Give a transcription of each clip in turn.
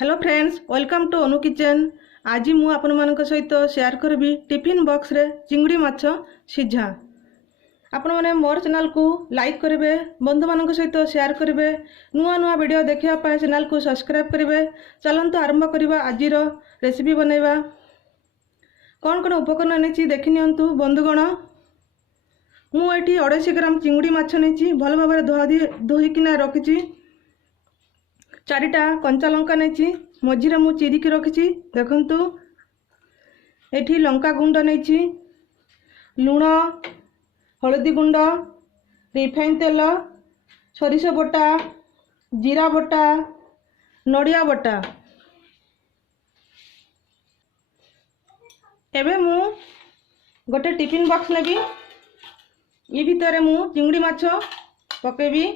Hello friends, welcome to Anu kitchen. आज मु आपण मानक सहित शेयर करबी टिफिन बॉक्स रे चिंगड़ी माछ सिझा। आपण माने मोर चैनल को लाइक करेंगे, बंधु मानक सहित शेयर करेंगे, नुआ नुआ वीडियो देखिया पाए चैनल को सब्सक्राइब करेंगे। चलंतु आरंभ करबा आज रेसिपी बनैबा। कौन कौन उपकरण नहीं देखि नियंतु बंधुगण। मु एठी 250 ग्राम चिंगड़ी माछ नहीं भल भाव धोईकिना रखी। 4टा कंचा लंका नहीं मझीरे मु चिरिकी रखी। देखंतु एठी लंका गुंड नहीं, लुण, हलदी गुंड, रिफाइन तेल, सरिष बटा, जीरा बटा, नड़िया बटा। एबे मु गोटे टिफिन बॉक्स नेबी। ये भितर मु चिंगड़ी माछ पकेबी।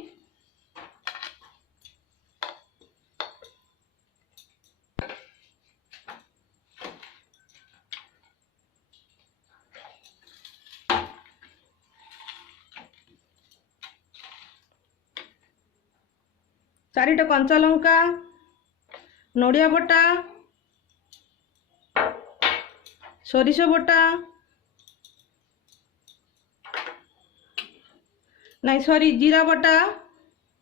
चारिटा कंचा लंका, नड़िया बटा, सरिष बटा, नहीं सॉरी जीरा बटा,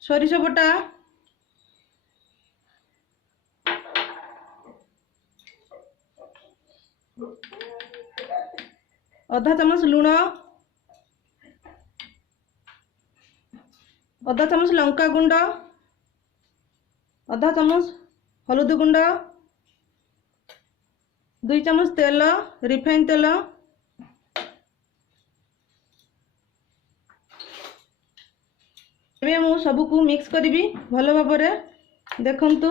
सरिष बटा, आधा चामच लुण, आधा चामच लंका गुंड, आधा चामच हलदी गुंड, 2 चामच तेल, रिफाइन तेल। एबे मु सब को मिक्स करी भल भाव। देखंतु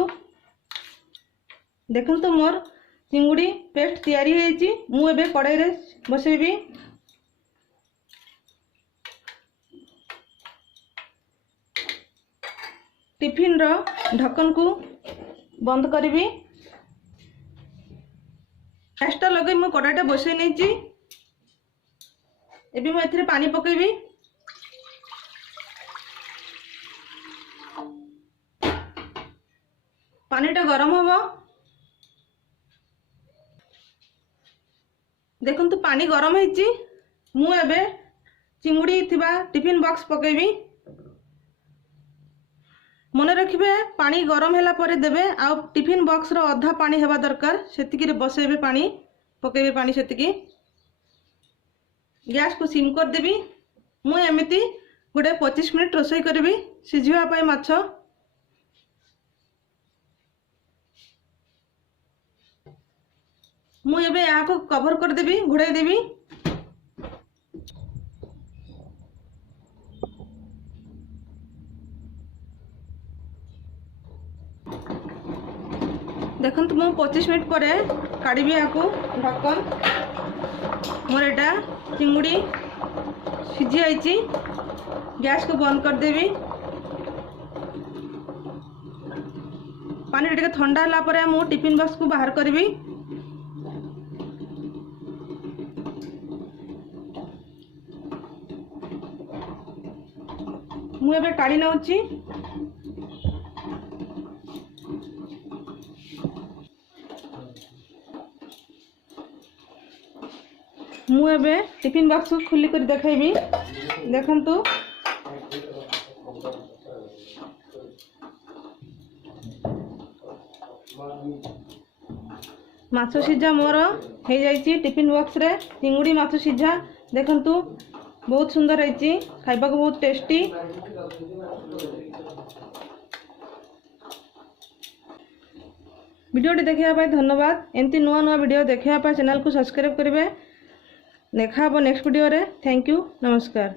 देखंतु मोर चिंगुड़ी पेस्ट तैयारी होईची। मु एबे कड़ाई रे बसेबी। टिफिन रो ढक्कन को बंद करी। गैस लगे मु कड़ाईटा बसई नहीं। एबे मु एथिरे पानी पकेबी। पानीटा गरम होबो। देखंतु पानी गरम होईची। मु एबे चिंगुड़ी थिबा टिफिन बॉक्स पकेबी। मन रखिए पानी गरम हैला परे देबे। आ टिफिन बॉक्स रो अधा पानी हेबा दरकार सेतिकी रे बसेबे। पानी पकेबे, पानी सेतिकी। गैस को सिम कर देबी। मु एमिति गोटे 25 मिनिट रोसई करबी सिझिबा पई माछ। मु एबे या को कवर कर देबी, घुड़ाई देबी। देखंतु मु 25 मिनिट परे काढ़ी या को ढक्कन। मोर एटा चिंगुड़ी सिझी आईची। गैस को बंद कर देबी। पानी टिके ठंडा होला परे मु टिफिन बॉक्स को बाहर करबी। मु एबे काढ़ी नउची। मु एबे टिफिन बॉक्स को खुली कर देखेबी। देखंतु माछ सिझा मोर हो जाइए। टिफिन बॉक्स रे चिंगुड़ी माछ सिझा देखंतु बहुत सुंदर है, खाइबा को बहुत टेस्टी। वीडियोटी देखा धन्यवाद। एमती नुआ नुआ वीडियो देखा चैनल को सब्सक्राइब करेंगे। देखा नेक्स्ट वीडियो रे। थैंक यू, नमस्कार।